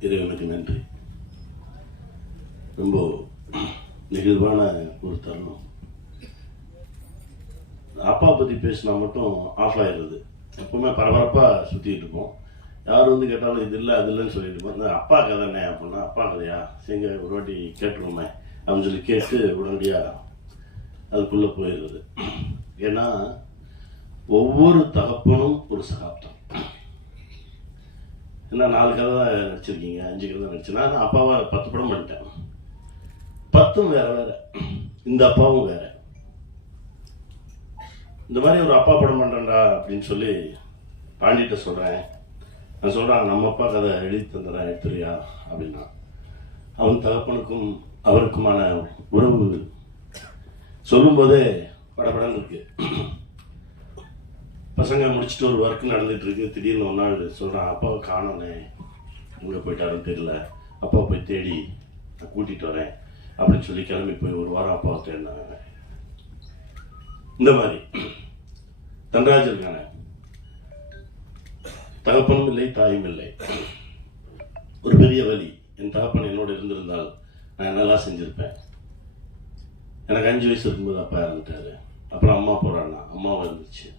இறைவனுக்கு நன்றி. ரொம்ப நெகிழ்வான ஒரு தருணம். அப்பா பற்றி பேசினா மட்டும் ஆஃப் ஆயிடுறது. எப்பவுமே பரபரப்பாக சுற்றிட்டு இருப்போம். யார் வந்து கேட்டாலும் இது இல்லை அது இல்லைன்னு சொல்லிட்டு இருப்போம். இந்த அப்பா கதை என்ன அப்படின்னா அப்பா கதையா? சரிங்க ஒரு வாட்டி கேட்டுருவோமே அப்படின்னு சொல்லி கேட்டு உடனடியாக அதுக்குள்ளே போயிடுறது. ஏன்னா ஒவ்வொரு தகப்பனும் ஒரு சகாப்தம். என்ன நாலு கதை தான் நடிச்சிருக்கீங்க அஞ்சு கதை தான் நடிச்சு நான் அப்பாவை பத்து படம் பண்ணிட்டேன். பத்தும் வேற வேற. இந்த அப்பாவும் வேற. இந்த மாதிரி ஒரு அப்பா படம் பண்ணுறேன்டா அப்படின்னு சொல்லி பாண்டிட்ட சொல்கிறேன் நான் சொல்கிறேன் நம்ம அப்பா கதை எழுதி தந்துடுறேன் எடுத்துறியா அப்படின்னா. அவன் தகப்பனுக்கும் அவருக்குமான உறவு. சொல்லும்போதே படப்படம் இருக்குது பசங்க முடிச்சுட்டு ஒரு ஒர்க் நடந்துட்டு இருக்கு. திடீர்னு ஒரு நாள் சொல்றான் அப்பாவை காணோனே எங்கே போயிட்டாருன்னு தெரியல. அப்பா போய் தேடி நான் கூட்டிட்டு வரேன். அப்படின்னு சொல்லி கிளம்பி போய் ஒரு வாரம் அப்பாவை தேடினாங்க. இந்த மாதிரி. தன்ராஜ் இருக்கானே. தகப்பனும் இல்லை தாயும் இல்லை. ஒரு பெரிய வழி என் தகப்பன் என்னோட இருந்திருந்தால் நான் என்னெல்லாம் செஞ்சுருப்பேன்? எனக்கு அஞ்சு வயசு இருக்கும்போது அப்பா இறந்துட்டாரு. அப்புறம் அம்மா போகிறாண்ணா அம்மாவும் இருந்துச்சு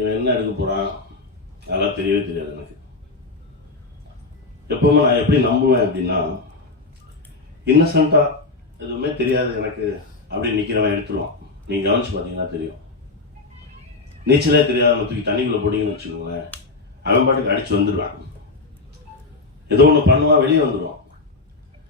இவன் என்ன எடுக்க போகிறான் அதெல்லாம் தெரியவே தெரியாது எனக்கு. எப்பவுமே நான் எப்படி நம்புவேன் அப்படின்னா இன்னசென்ட்டாக எதுவுமே தெரியாது எனக்கு அப்படி நிற்கிறவன் எடுத்துருவான். நீ கவனிச்சு பார்த்தீங்கன்னா தெரியும். நீச்சலே தெரியாத தூக்கி தண்ணிக்குள்ளே போட்டிங்கன்னு வச்சுக்கோங்களேன் அவன் பாட்டுக்கு அடித்து வந்துடுவான் ஏதோ ஒன்று பண்ணுவான் வெளியே வந்துடுவான்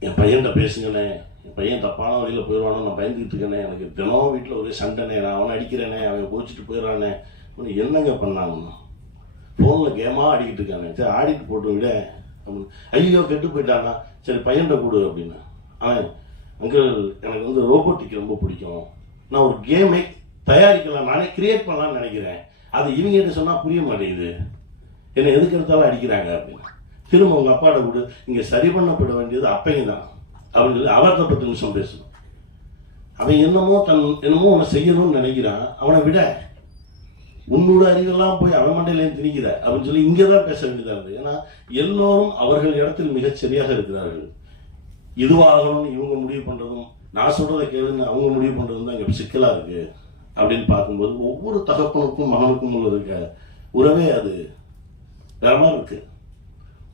என் பையன்கிட்ட பேசுங்கண்ணே. என் பையன் தப்பான வழியில் போயிடுவானோ நான் பயந்துக்கிட்டு இருக்கேனே எனக்கு தினம் வீட்டில் ஒரே சண்டைனே நான் அவனை அடிக்கிறேனே அவன் கோச்சிட்டு போயிடுறானே. அப்படின்னு என்னங்க பண்ணாங்கண்ணா ஃபோனில் கேமாக ஆடிக்கிட்டு இருக்கானே. சரி ஆடிட்டு போட்டு விட. அப்படின்னு. ஐயோ கெட்டு போயிட்டானா? சரி பையன்கிட்ட கொடு அப்படின்னு. அவன் அங்கிள் எனக்கு வந்து ரோபோட்டிக் ரொம்ப பிடிக்கும். நான் ஒரு கேமை தயாரிக்கலாம் நானே கிரியேட் பண்ணலாம்னு நினைக்கிறேன். அது இவங்க சொன்னால் புரிய மாட்டேங்குது. என்னை எதுக்கு எடுத்தாலும் அடிக்கிறாங்க அப்படின்னு. திரும்ப உங்க அப்பாட்ட கூட இங்க சரி பண்ணப்பட வேண்டியது அப்பையும் தான். அவர்கள் அவர்த்த பத்து நிமிஷம் பேசணும். அவன் என்னமோ தன் என்னமோ அவனை செய்யணும்னு நினைக்கிறான். அவனை விட உன்னோட அறிவெல்லாம் போய் அவன் மண்டையில திணிக்கிற அப்படின்னு சொல்லி இங்கே தான் பேச வேண்டியதாக இருக்குது ஏன்னா எல்லோரும் அவர்கள் இடத்தில் மிகச் சரியாக இருக்கிறார்கள். இதுவாகணும்னு இவங்க முடிவு பண்ணுறதும் நான் சொல்றதை கேளுன்னு அவங்க முடிவு பண்ணுறதும் தான் இங்கே சிக்கலாக இருக்கு. அப்படின்னு பார்க்கும்போது ஒவ்வொரு தகப்பனுக்கும் மகனுக்கும் உள்ள இருக்க உறவே அது வேற மாதிரி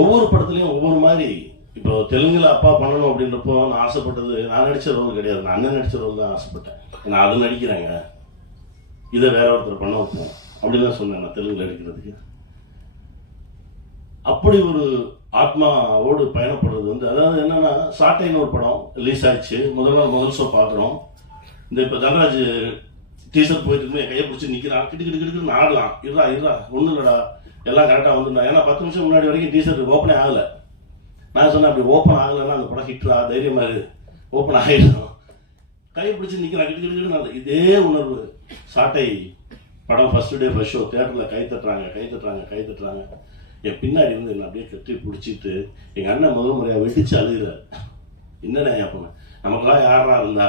ஒவ்வொரு படத்துலையும் ஒவ்வொரு மாதிரி. இப்போ தெலுங்குல அப்பா பண்ணணும் அப்படின்றப்போ நான் ஆசைப்பட்டது நான் நடிச்ச ரோல் கிடையாது. நான் அண்ணன் நடிச்ச ரோல் தான் ஆசைப்பட்டேன். நான் அது நடிக்கிறேங்க. இதை வேற ஒருத்தர் பண்ண வைப்போம். அப்படின்னு தான் சொன்னேன் நான் தெலுங்குல நடிக்கிறதுக்கு. அப்படி ஒரு ஆத்மாவோடு பயணப்படுறது வந்து அதாவது என்னன்னா சாட்டைன்னு ஒரு படம் ரிலீஸ் ஆயிடுச்சு. முதல் நாள் முதல் ஷோ பார்க்குறோம் இந்த இப்போ தனராஜ் டீசர் போயிட்டு என் கையை பிடிச்சி நிற்கிறான் கிட்டு கிட்டு கிட்டு ஆடலாம். இருடா இருடா ஒன்றும் இல்லடா. எல்லாம் கரெக்டாக வந்துருந்தா ஏன்னா பத்து நிமிஷம் முன்னாடி வரைக்கும் டீசர்ட் ஓப்பனே ஆகலை. நான் சொன்னேன் அப்படி ஓப்பன் ஆகலைன்னா அந்த படம் ஹிட்ரா தைரியமா இரு. ஓப்பன் ஆகிடும் கை பிடிச்சி நிற்கிறான் கிட்டு கிட்டு இதே உணர்வு. சாட்டை படம் ஃபர்ஸ்ட் டே ஃபர்ஸ்ட் ஷோ தேட்டரில் கை தட்டுறாங்க கை தட்டுறாங்க கை தட்டுறாங்க. என் பின்னாடி இருந்து என்னை அப்படியே கட்டி பிடிச்சிட்டு எங்கள் அண்ணன் முதல் முறையாக வெடிச்சு அழுகிறார். என்னடா அப்போ நமக்கெல்லாம் யாரா இருந்தா?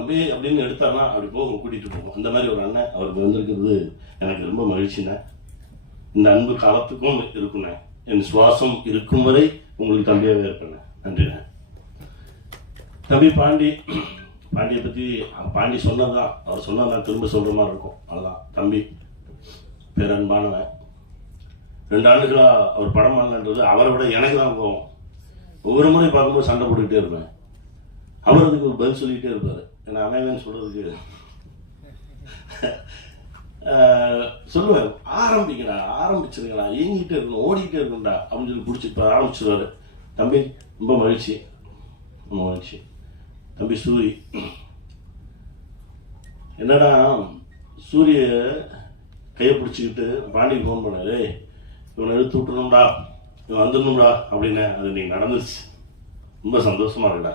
தம்பி அப்படின்னு எடுத்தானா அப்படி போகும் கூட்டிட்டு போகும். அந்த மாதிரி ஒரு அண்ணன் அவருக்கு வந்திருக்கிறது எனக்கு ரொம்ப மகிழ்ச்சிண்ணே. இந்த அன்பு காலத்துக்கும் இருக்குண்ணே. என் சுவாசம் இருக்கும் வரை உங்களுக்கு தம்பியாகவே இருப்பேண்ணே நன்றிண்ணே. தம்பி பாண்டி பாண்டியை பற்றி பாண்டி சொன்னதுதான். அவர் சொன்னது நான் திரும்ப சொல்கிற மாதிரி இருக்கும். அவ்வளோதான் தம்பி பேரன்பானவன். ரெண்டு ஆண்டுகளா அவர் படம் பண்ணலன்றது அவரை விட எனக்கு தான் போவோம் ஒவ்வொரு முறை பார்க்கும்போது சண்டை போட்டுக்கிட்டே இருப்பேன். அவர் அதுக்கு ஒரு பதில் சொல்லிக்கிட்டே இருப்பார். என்ன அமையலன்னு சொல்றதுக்கு சொல்லுவேன். ஆரம்பிக்கடா ஆரம்பிச்சிருங்கடா இயங்கிட்டே இருக்கணும் ஓடிக்கிட்டே இருக்கணும்டா அப்படின்னு சொல்லி பிடிச்சி இப்போ ஆரம்பிச்சிருவாரு. தம்பி ரொம்ப மகிழ்ச்சி. ரொம்ப மகிழ்ச்சி. தம்பி சூரி. என்னடா சூரிய கையை பிடிச்சிக்கிட்டு பாண்டிக்கு ஃபோன் பண்ணாரு இவனை எடுத்து விட்டுணும்டா இவன் வந்துடணும்டா அப்படின்னு அது இன்னைக்கு நடந்துச்சு ரொம்ப சந்தோஷமா இருக்குடா.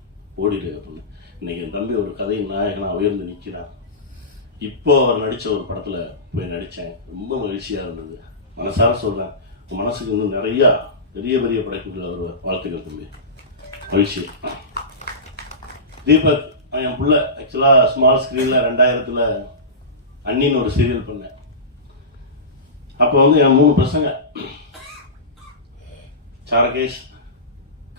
ஓடிடு அப்படின்னு. இன்னைக்கு என் தம்பி ஒரு கதையின் நாயகனா உயர்ந்து நிற்கிறார். இப்போ அவர் நடித்த ஒரு படத்தில் போய் நடித்தேன் ரொம்ப மகிழ்ச்சியாக இருந்தது. மனசார சொல்கிறேன் உன் மனசுக்கு இன்னும் நிறையா பெரிய பெரிய படைப்புகள் அவர் வாழ்த்துக்கள் தம்பி. மகிழ்ச்சி. தீபக் என் பிள்ள. ஆக்சுவலாக ஸ்மால் ஸ்க்ரீனில் ரெண்டாயிரத்தில் அண்ணின்னு ஒரு சீரியல் பண்ணேன். அப்போ வந்து என் மூணு பசங்க. சாரகேஷ்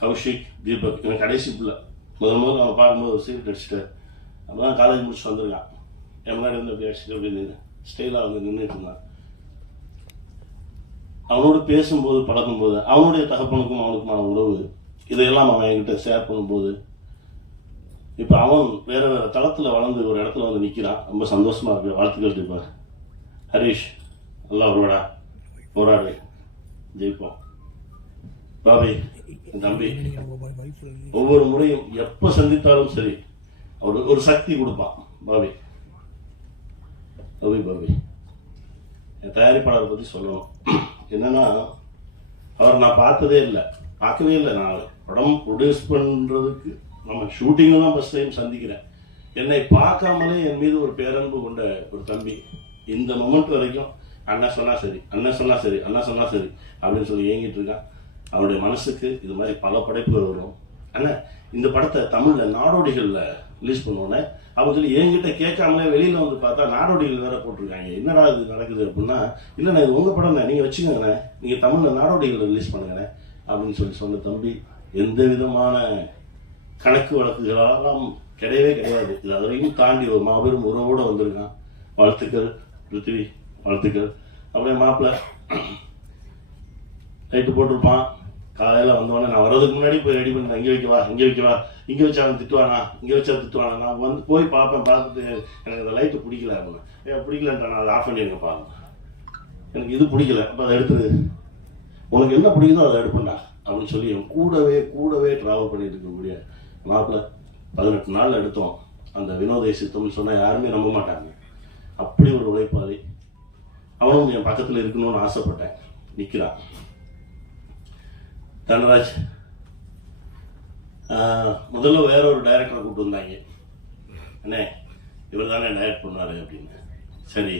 கௌஷிக் தீபக். இவன் கடைசி பிள்ளை. முதல் முதல்ல அவன் பார்க்கும்போது ஒரு சீட் அடிச்சுட்டு அப்போ தான் காலேஜ் முடிச்சு வந்திருக்கான். என் முன்னாடி வந்து அப்படி அடிச்சுட்டு அப்படி நின்று ஸ்டைலாக வந்து நின்றுட்டு இருந்தான். அவனோடு பேசும்போது பழகும்போது அவனுடைய தகப்பனுக்கும் அவனுக்குமான உறவு இதையெல்லாம் அவன் என்கிட்ட ஷேர் பண்ணும்போது இப்போ அவன் வேற வேற தளத்தில் வளர்ந்து ஒரு இடத்துல வந்து நிற்கிறான் ரொம்ப சந்தோஷமா இருக்கு. வாழ்த்துக்கள் இருப்பார் ஹரிஷ் நல்லா வருவாடா போராடு. ஜெயிப்போம். பாபி. என் தம்பி ஒவ்வொரு முறையும் எப்ப சந்தித்தாலும் சரி அவர் ஒரு சக்தி கொடுப்பான் பாபி. பாபி பாபி. என் தயாரிப்பாளரை பத்தி சொல்லணும். என்னன்னா அவர் நான் பார்த்ததே இல்லை. பார்க்கவே இல்லை நான் படம் ப்ரொடியூஸ் பண்றதுக்கு நம்ம ஷூட்டிங்ல தான் ஃபர்ஸ்ட் டைம் சந்திக்கிறேன். என்னை பார்க்காமலே என் மீது ஒரு பேரன்பு கொண்ட ஒரு தம்பி. இந்த மொமெண்ட் வரைக்கும் அண்ணன் சொன்னா சரி அண்ணன் சொன்னா சரி அண்ணன் சொன்னா சரி அப்படின்னு சொல்லி ஏங்கிட்டு இருக்கான். அவருடைய மனசுக்கு இது மாதிரி பல படைப்புகள் வரும். அண்ணா இந்த படத்தை தமிழ்ல நாடோடிகள்ல ரிலீஸ் பண்ணுவோன்னே அவங்க சொல்லி என்கிட்ட கேட்காமலே வெளியில வந்து பார்த்தா நாடோடிகள் வேற போட்டிருக்காங்க. என்னடா இது நடக்குது அப்படின்னா இல்லைண்ணா இது உங்க படம் தான் நீங்க வச்சுக்கோங்கண்ணே. நீங்க தமிழ்ல நாடோடிகள் ரிலீஸ் பண்ணுங்கண்ணே அப்படின்னு சொல்லி சொன்ன தம்பி எந்த விதமான கணக்கு வழக்குகளெல்லாம் கிடையவே கிடையாது. இது அதுவரையும் தாண்டி ஒரு மாபெரும் உறவோடு வந்திருக்கான். வாழ்த்துக்கள் பிருத்திவி வாழ்த்துக்கள். அப்படியே மாப்பிள்ளை லைட்டு போட்டிருப்பான். காலையில் வந்தோடனே நான் வர்றதுக்கு முன்னாடி போய் ரெடி பண்ணி இங்கே வைக்கவா இங்கே வைக்கவா இங்கே வச்சா அவன் திட்டுவானா இங்கே வச்சா திட்டுவானா? நான் வந்து போய் பார்ப்பேன் பார்த்துட்டு எனக்கு அந்த லைட்டு பிடிக்கல அப்படின்னு. ஏன் பிடிக்கலன்ட்டா நான் அதை ஆஃப் பண்ணிருங்க பாருங்க எனக்கு இது பிடிக்கல. அப்போ அதை எடுத்துரு. உனக்கு என்ன பிடிக்குதோ அதை எடுப்பேன்டா அப்படின்னு சொல்லி என் கூடவே கூடவே ட்ராவல் பண்ணிட்டு இருக்கக்கூடிய மாப்பிள்ளை பதினெட்டு நாள் எடுத்தோம். அந்த வினோதை சித்தம்னு சொன்னால் யாருமே நம்ப மாட்டாங்க. அப்படி ஒரு உழைப்பாளி. அவனும் என் பக்கத்தில் இருக்கணும்னு ஆசைப்பட்டேன். நிற்கிறான் தனராஜ். முதல்ல வேற ஒரு டைரக்டரை கூப்பிட்டு வந்தாங்க. அண்ணே இவர் தானே டைரக்ட் பண்ணாரு அப்படின்னு. சரி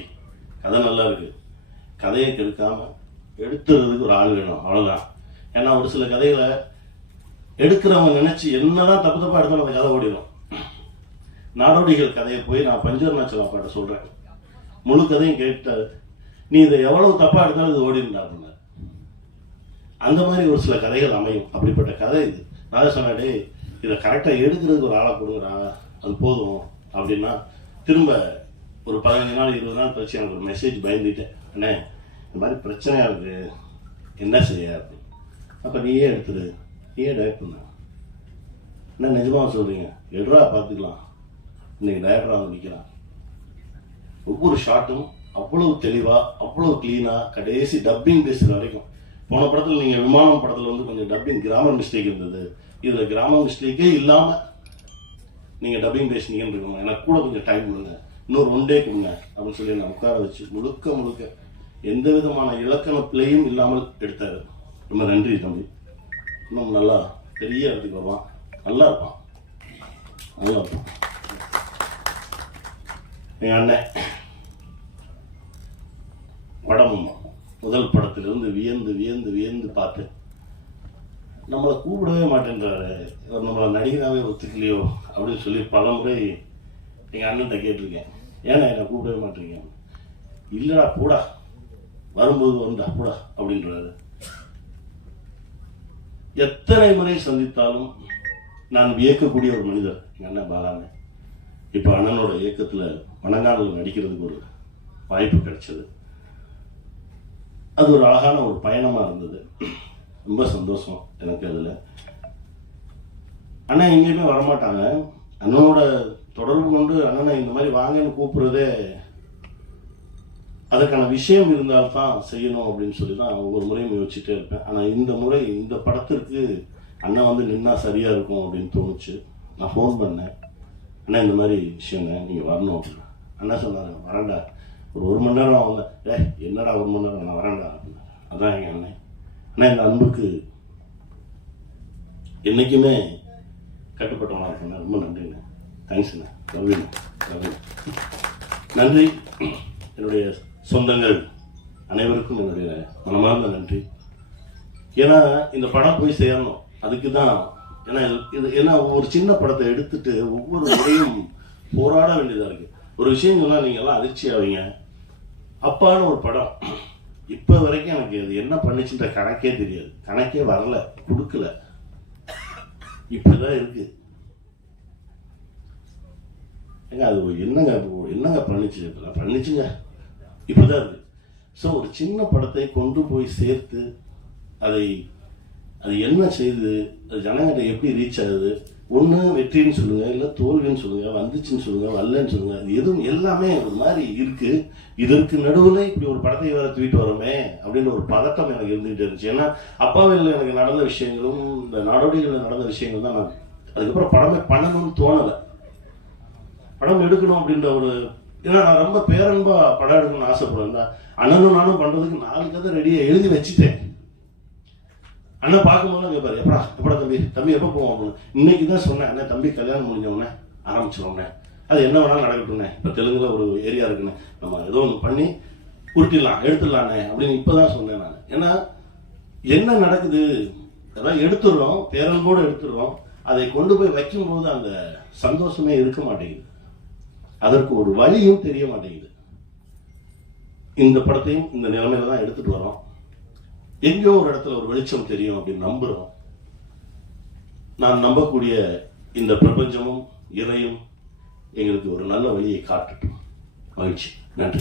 கதை நல்லா இருக்கு. கதையை கெடுக்காம எடுத்துறதுக்கு ஒரு ஆள் வேணும் அவ்வளோதான் ஏன்னா ஒரு சில கதைகளை எடுக்கிறவங்க நினைச்சு என்னதான் தப்பு தப்பா எடுத்தாலும் அந்த கதை ஓடிடும் நாடோடிகள் கதையை போய் நான் பஞ்சவர்ணாச்சல அப்பாட்ட சொல்றேன். முழு கதையும் கேட்டாரு நீ இதை எவ்வளவு தப்பா எடுத்தாலும் இது ஓடிடும்டா அப்படின்னு அந்த மாதிரி ஒரு சில கதைகள் அமையும். அப்படிப்பட்ட கதை இது. நான் சொன்னேன் "டேய், இதை கரெக்டாக எடுக்கிறதுக்கு ஒரு ஆளை கொடுங்கடா. அது போதும். அப்படின்னா திரும்ப ஒரு பதினஞ்சு நாள் இருபது நாள் கழிச்சு எனக்கு ஒரு மெசேஜ் பயந்துட்டேன். அண்ணே இந்த மாதிரி பிரச்சனையாக இருக்கு. என்ன செய்ய? அப்படின்னு அப்போ நீயே எடுத்துரு. நீயே டைரக்ட் பண்ண. என்ன நிஜமாக சொல்கிறீங்க எடுறா பார்த்துக்கலாம். இன்னைக்கு டைரக்டராக வந்து நிற்கிறான் ஒவ்வொரு ஷாட்டும் அவ்வளவு தெளிவாக அவ்வளவு க்ளீனாக கடைசி டப்பிங் பேசுற வரைக்கும் போன படத்தில் நீங்க விமானம் படத்தில் வந்து கொஞ்சம் டப்பிங் கிராமர் மிஸ்டேக் இருந்தது. இதுல கிராமர் மிஸ்டேக்கே இல்லாம நீங்க டப்பிங் பேசுனீங்கன்னு இருக்கணும். எனக்கு கூட கொஞ்சம் டைம் கொடுங்க. இன்னொரு ஒன் டே கொடுங்க. அப்படின்னு சொல்லி நான் உட்கார வச்சு முழுக்க முழுக்க எந்த விதமான இலக்கண பிள்ளையும் இல்லாமல் எடுத்தாரு. ரொம்ப நன்றி தம்பி. இன்னும் நல்லா பெரிய இடத்துக்கு வருவான். நல்லா இருப்பான். நல்லா இருப்பான். என் அண்ணன். வடமும்மா முதல் படத்திலிருந்து வியந்து வியந்து வியந்து பார்த்து நம்மளை கூப்பிடவே மாட்டேன்றாரு. இவர் நம்மளை நடிகராகவே ஒத்துக்கலையோ அப்படின்னு சொல்லி பல முறை எங்கள் அண்ணன்கிட்ட கேட்டிருக்கேன். ஏன்னா என்னை கூப்பிடவே மாட்டேங்க? இல்லைடா கூடா வரும்போது வந்தா கூடா அப்படின்றாரு. எத்தனை முறை சந்தித்தாலும் நான் வியக்கக்கூடிய ஒரு மனிதர் எங்கள் அண்ணன் பாலாமே இப்போ அண்ணனோட இயக்கத்தில் மணங்காலில் நடிக்கிறதுக்கு ஒரு வாய்ப்பு கிடைச்சது. அது ஒரு அழகான ஒரு பயணமாக இருந்தது. ரொம்ப சந்தோஷம் எனக்கு அதில். அண்ணன் எங்கேயுமே வரமாட்டாங்க. அண்ணனோட தொடர்பு கொண்டு அண்ணனை இந்த மாதிரி வாங்கன்னு கூப்பிடுறதே அதற்கான விஷயம் இருந்தால்தான் செய்யணும் அப்படின்னு சொல்லி தான் ஒவ்வொரு முறையும் யோசிச்சுட்டே இருப்பேன். ஆனால் இந்த முறை இந்த படத்திற்கு அண்ணன் வந்து நின்னா சரியாக இருக்கும் அப்படின்னு தோணுச்சு. நான் ஃபோன் பண்ணேன். அண்ணா இந்த மாதிரி விஷயங்க நீங்கள் வரணும் அப்படின்னா. அண்ணா சொன்னாரு வரேன்டா. ஒரு ஒரு மணி நேரம் அவங்க ஏ என்னடா ஒரு மணி நேரம் நான் வரேன்டா அப்படின்னா அதான் எங்கள் அண்ணன். ஆனால் எங்கள் அன்புக்கு என்றைக்குமே கட்டுப்பட்டவனாக இருக்கேன். ரொம்ப நன்றிண்ணே தேங்க்ஸ்ண்ணே லவ்யூண்ணே லவ்யூ நன்றி. என்னுடைய சொந்தங்கள் அனைவருக்கும் என்னுடைய மனமார்ந்த நன்றி. ஏன்னா இந்த படம் போய் சேரணும். அதுக்கு தான். ஏன்னா இது- இது ஏன்னா ஒரு சின்ன படத்தை எடுத்துட்டு ஒவ்வொரு முறையும் போராட வேண்டியதாக இருக்குது ஒரு விஷயம் சொன்னால் நீங்க எல்லாம் அதிர்ச்சி ஆவீங்க அப்பான்னு ஒரு படம். இப்ப வரைக்கும் எனக்கு அது என்ன பண்ணுச்சுன்ற கணக்கே தெரியாது. கணக்கே வரல கொடுக்கல. இப்படிதான் இருக்கு. ஏங்க அது என்னங்க என்னங்க பண்ணுச்சு? இப்பெல்லாம் பண்ணுச்சுங்க. இப்படிதான் இருக்கு. ஸோ ஒரு சின்ன படத்தை கொண்டு போய் சேர்த்து அதை அது என்ன செய்யுது அது ஜனங்கிட்ட எப்படி ரீச் ஆகுது? ஒன்று வெற்றின்னு சொல்லுங்க இல்லை தோல்வின்னு சொல்லுங்க வந்துச்சுன்னு சொல்லுங்க வரலன்னு சொல்லுங்க அது எதுவும் எல்லாமே ஒரு மாதிரி இருக்கு. இதற்கு நடுவில் இப்படி ஒரு படத்தை வேற தூக்கிட்டு வரோமே அப்படின்னு ஒரு பதட்டம் எனக்கு இருந்துகிட்டு இருந்துச்சு. ஏன்னா அப்பாவில் எனக்கு நடந்த விஷயங்களும் இந்த நாடோடிகளில் நடந்த விஷயங்கள் தான் நான் அதுக்கப்புறம் படமே பண்ணணும்னு தோணலை. படம் எடுக்கணும் அப்படின்ற ஒரு ஏன்னா நான் ரொம்ப பேரன்பா படம் எடுக்கணும்னு ஆசைப்படுறேன் தான் அண்ணனும் நானும் பண்றதுக்கு நாலு கதை ரெடியாக எழுதி வச்சுட்டேன். அண்ணன் பார்க்கும்போது கேட்பாரு எப்படா எப்படா தம்பி தம்பி எப்போ போவோம் அப்படின்னு. இன்னைக்கு தான் சொன்னேன் அண்ணன் தம்பி கல்யாணம் முடிஞ்ச உடனே அது என்ன வேணாலும் நடக்கட்டும்ண்ணே இப்போ தெலுங்குல ஒரு ஏரியா இருக்குண்ணே நம்ம ஏதோ ஒன்று பண்ணி உருட்டிடலாம் எடுத்துடலாண்ணே அப்படின்னு இப்போ தான் சொன்னேன் நான். ஏன்னா என்ன நடக்குது? அதான் எடுத்துடுறோம் பேரன்போடு எடுத்துடுறோம். அதை கொண்டு போய் வைக்கும்போது அந்த சந்தோஷமே இருக்க மாட்டேங்குது. அதற்கு ஒரு வழியும் தெரிய மாட்டேங்குது. இந்த படத்தையும் இந்த நிலைமையில தான் எடுத்துட்டு வரோம். எங்கேயோ ஒரு இடத்துல ஒரு வெளிச்சம் தெரியும் அப்படின்னு நம்புறோம். நான் நம்பக்கூடிய இந்த பிரபஞ்சமும் இறையும் எங்களுக்கு ஒரு நல்ல வழியை காட்டட்டும். மகிழ்ச்சி. நன்றி.